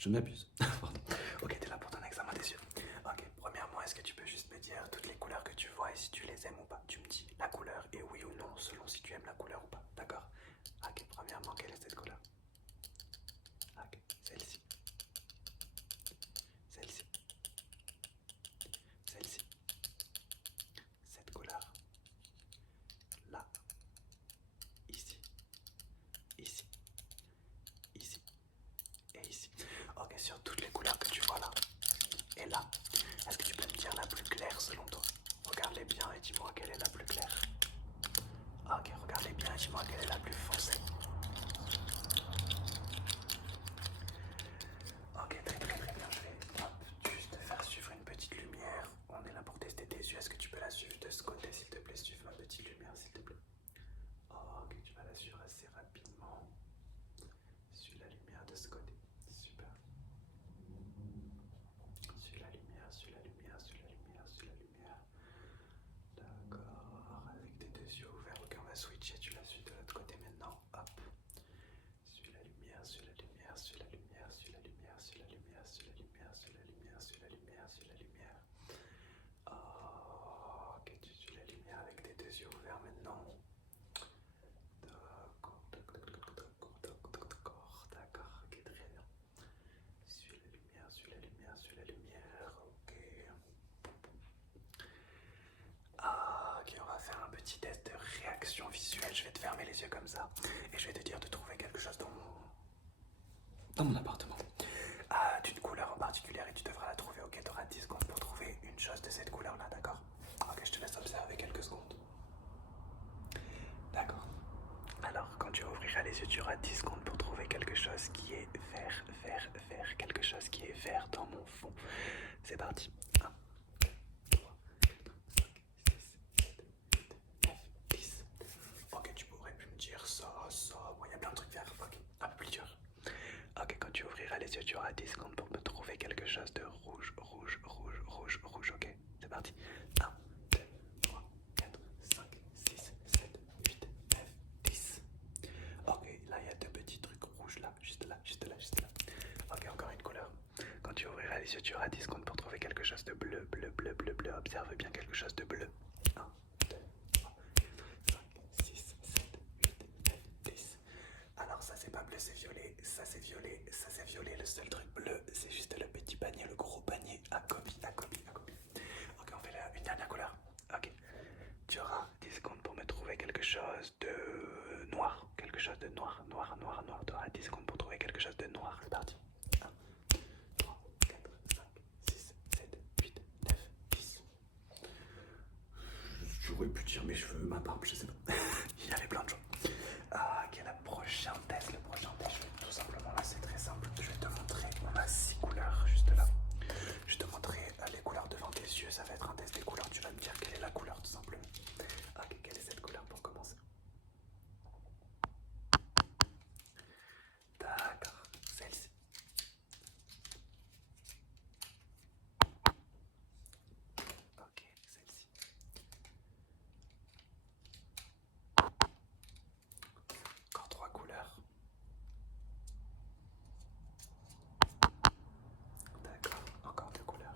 Je m'abuse. Pardon. Ok, t'es là pour ton examen des yeux. Ok, premièrement, est-ce que tu peux juste me dire toutes les couleurs que tu vois et si tu les aimes ou pas? Tu me dis la couleur et oui ou non selon si tu aimes la couleur ou pas. D'accord? Ok, premièrement, quelle est cette couleur? Ok, celle-ci. Celle-ci. Celle-ci. Cette couleur. Là. Ici. Ici. Ici. Et ici. Ok, sur toutes les couleurs que tu vois là. Et là. Est-ce que tu peux me dire la plus claire selon toi? Regarde-les bien et dis-moi quelle est la plus claire. Ok, regarde-les bien et dis-moi quelle est la plus foncée. Ok, très très très bien. Je vais juste te faire suivre une petite lumière. On est là pour tester tes yeux. Est-ce que tu peux la suivre de ce côté, s'il te plaît? Suive ma petite lumière, s'il te plaît. Ok, tu vas la suivre assez rapidement. Suis la lumière de ce côté. Super. Suis la lumière, suis la lumière, suis la lumière, suis la lumière. D'accord. Avec tes deux yeux ouverts, ok, on va switcher. Tu la suis de l'autre côté maintenant. Hop. Suis la lumière, suis la lumière, suis la lumière, suis la lumière, suis la lumière, suis la lumière, suis la lumière, suis la lumière, suis la lumière. Ok, tu suis la lumière avec tes deux yeux ouverts maintenant. D'accord, d'accord, ok, très bien. Suis la lumière, suis la lumière, suis la lumière, ok. Ok, on va faire un petit test de réaction visuelle. Je vais te fermer les yeux comme ça et je vais te dire de trouver quelque chose dans mon appartement. D'une couleur en particulier et tu devras la trouver. Ok, tu auras 10 secondes pour trouver une chose de cette couleur là, d'accord? Ok, je te laisse observer quelques secondes. D'accord. Alors, quand tu ouvriras les yeux, tu auras 10 secondes pour trouver quelque chose qui est vert, vert, vert, quelque chose qui est vert dans mon fond. C'est parti. 1, 2, 3, 4, 5, 6, 7, 8, 9, 10. Ok, tu pourrais me dire ça, ça. Bon, il y a plein de trucs verts. Ok, un peu plus dur. Ok, quand tu ouvriras les yeux, tu auras 10 secondes pour me trouver quelque chose de rouge, rouge, rouge, rouge, rouge. Ok, c'est parti. 1, 2, 3, 4, 5, 6, 7, 8, 9, 10. Ok, là il y a deux petits trucs rouges là, juste là, juste là, juste là. Ok, encore une couleur. Quand tu ouvriras les yeux, tu auras 10 secondes pour trouver quelque chose de bleu, bleu, bleu, bleu, bleu. Observe bien quelque chose de bleu. 1, 2, 3, 4, 5, 6, 7, 8, 9, 10. Alors ça c'est pas bleu, c'est violet, ça c'est violet, ça c'est violet. Le seul truc bleu, c'est juste le petit panier, le gros panier à copie, à copie, à copie. Ok, on fait une dernière couleur. Ok. Tu auras 10 secondes pour me trouver quelque chose de noir. Quelque chose de noir, noir, noir, noir. Tu auras 10 secondes pour trouver quelque chose de noir. C'est parti. 1, 2, 3, 4, 5, 6, 7, 8, 9, 10. J'aurais pu dire mes cheveux, ma barbe, je sais pas. Il y avait plein de choses. Quel est le prochain test? Le prochain test, je vais tout simplement là, c'est très simple. Je vais te montrer. On a 6 couleurs juste là. Je vais te montrer les couleurs devant tes yeux. Ça va être un test des couleurs. Tu vas me dire quelle est la couleur tout simplement. Ok, quelle est cette couleur pour commencer? D'accord, celle-ci. Ok, celle-ci. Encore trois couleurs. D'accord, encore deux couleurs.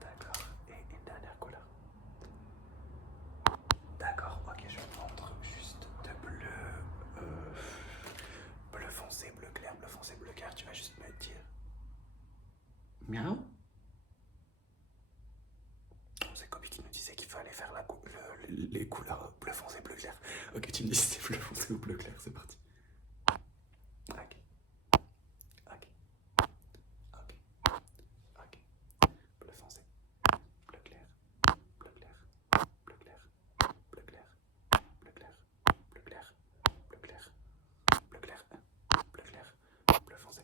D'accord, et une dernière couleur. D'accord, ok, je vais prendre juste de bleu, bleu foncé, bleu clair, bleu foncé, bleu clair. Tu vas juste me dire. Miaou. C'est Kobe qui nous disait qu'il fallait faire les couleurs bleu foncé, bleu clair. Ok, tu me dis si c'est bleu foncé ou bleu clair, c'est parti. Ok, ok, ok, ok. Bleu foncé, bleu clair, bleu clair, bleu clair, bleu clair, bleu clair, bleu clair, bleu clair, bleu clair, bleu clair, bleu foncé,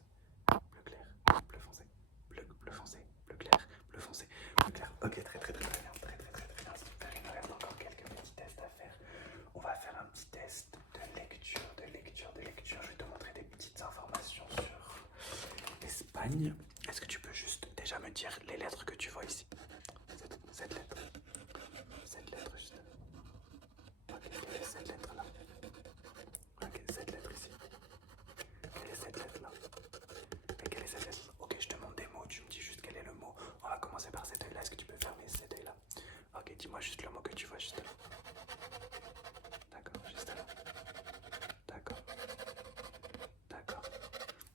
bleu clair, bleu foncé, bleu foncé, bleu clair, bleu foncé, bleu clair. Ok, très très très bien, très très très très bien, super. Il me reste encore quelques petits tests à faire. On va faire un petit test de lecture, de lecture, de lecture. Je vais te montrer des petites informations sur l'Espagne. Est-ce que tu peux juste déjà me dire les lettres que tu vois ici? Cette lettre. Cette lettre juste. Ok, cette lettre là. Ok, cette lettre ici.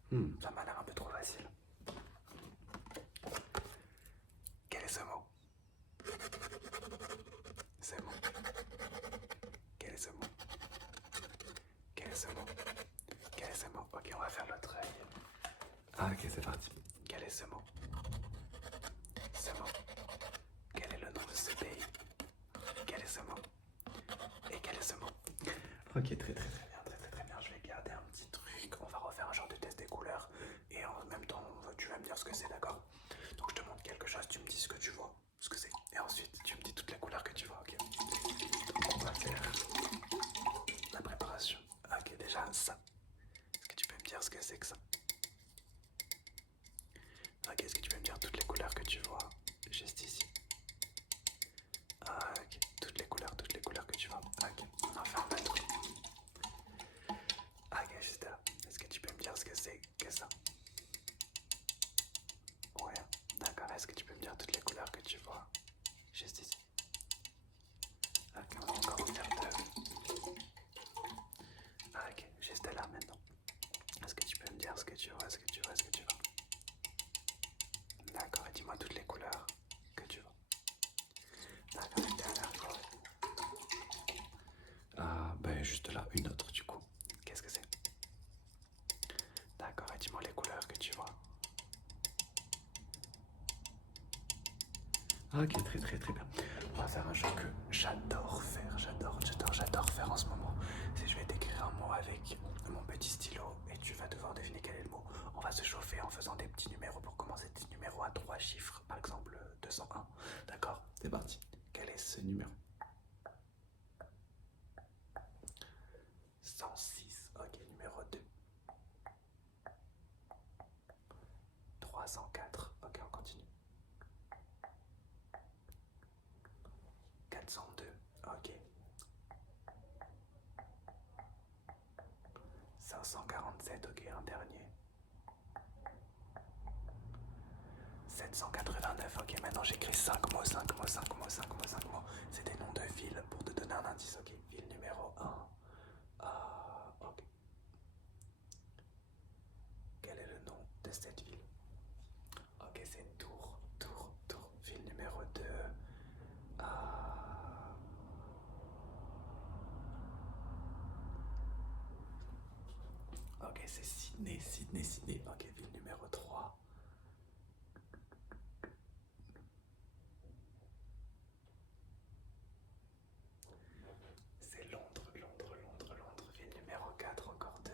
Ça m'a l'air un peu trop facile. Quel est ce mot? C'est bon. Quel est ce mot? Quel est ce mot? Quel est ce mot? Ok, on va faire l'autre œil. Ah ok, c'est parti. Quel est ce mot? Ce mot. Quel est le nom de ce pays? Quel est ce mot? Et quel est ce mot? Ok, très bien, très bien. Je vais garder un petit truc. On va refaire un genre de test des couleurs. Et en même temps, tu vas me dire ce que c'est, d'accord? Donc je te montre quelque chose, tu me dis ce que tu vois, ce que c'est. Et ensuite, tu me dis toutes les couleurs que tu vois, ok? Donc on va faire la préparation. Ok, déjà ça. Est-ce que tu peux me dire ce que c'est que ça? Ok, est-ce que tu peux me dire toutes les couleurs que tu vois juste ici? Ah, ok, toutes les couleurs que tu vois. Ok, on va faire un autre. Ok, juste là. Est-ce que tu peux me dire ce que c'est que ça? Ouais, d'accord. Est-ce que tu peux me dire toutes les couleurs que tu vois juste ici? Ok, on va encore en faire deux. Ok, juste là maintenant. Est-ce que tu peux me dire ce que tu vois, ce que tu vois, ce que tu vois? D'accord, et dis-moi toutes les couleurs que tu vois. D'accord, et dernière fois. Ah, ben juste là, une autre du coup. Qu'est-ce que c'est? D'accord, et dis-moi les couleurs que tu vois. Ok, très bien. On va faire un jeu que j'adore faire, j'adore faire en ce moment. C'est je vais t'écrire un mot avec mon petit stylo et tu vas devoir deviner quel est le mot. On va se chauffer en faisant des petits numéros pour commencer, des numéros à 3 chiffres, par exemple 201. D'accord? C'est parti. Quel est ce numéro? 106. Ok, numéro 2. 304. Ok, on continue. 402. Ok. 547. Ok, un dernier. 789, ok, maintenant j'écris 5 mots, 5 mots, 5 mots, 5 mots, 5 mots. C'est des noms de villes pour te donner un indice, ok. Ville numéro 1. Ok. Quel est le nom de cette ville? Ok, c'est Tours, Tours, Tours. Ville numéro 2. Ok, c'est Sydney, Sydney, Sydney. Ok, ville numéro 3. C'est Londres, Londres, Londres, Londres. Ville numéro 4, encore 2.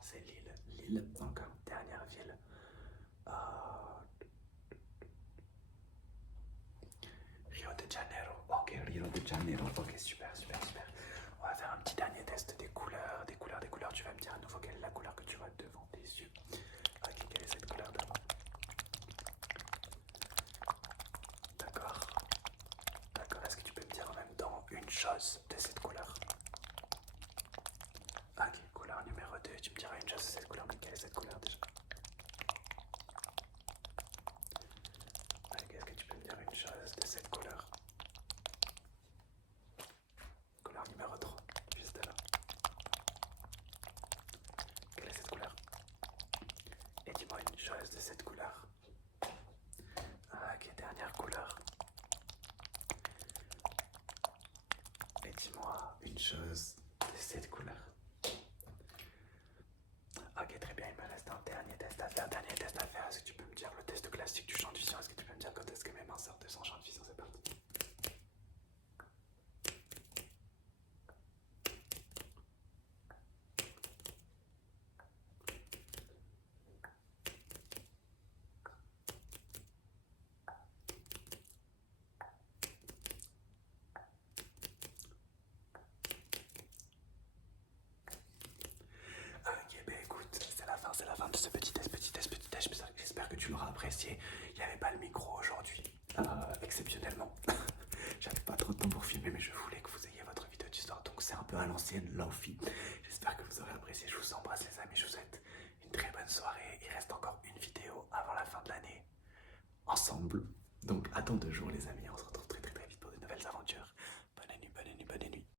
C'est Lille, Lille, encore dernière ville. Rio de Janeiro. Ok, Rio de Janeiro. Ok, super. On va faire un petit dernier test des couleurs, des couleurs, des couleurs. Tu vas me dire à nouveau quelle est la couleur que tu vois devant tes yeux. Ok, quelle est cette couleur devant? D'accord. D'accord, est-ce que tu peux me dire en même temps une chose de cette couleur? Ok, couleur numéro 2. Tu me diras une chose de cette couleur, mais quelle est cette couleur déjà? Ok, est-ce que tu peux me dire une chose de cette couleur? Couleur numéro 3, juste là. Quelle est cette couleur? Et dis-moi une chose de cette couleur. Ok, dernière couleur. Et dis-moi une chose de cette couleur. Ok, très bien, il me reste un dernier test à faire. Est-ce que tu peux me dire le test classique du champ de vision? Est-ce que tu peux me dire quand est-ce que mes mains sortent de son champ de vision? C'est parti. Ok, ben écoute, c'est la fin de ce petit test. J'espère que tu l'auras apprécié. Il n'y avait pas le micro aujourd'hui, exceptionnellement. J'avais pas trop de temps pour filmer, mais je voulais que vous ayez votre vidéo d'histoire, donc c'est un peu à l'ancienne, Lofi. J'espère que vous aurez apprécié. Je vous embrasse, les amis. Je vous souhaite une très bonne soirée. Il reste encore une vidéo avant la fin de l'année ensemble, donc à dans 2 jours, les amis.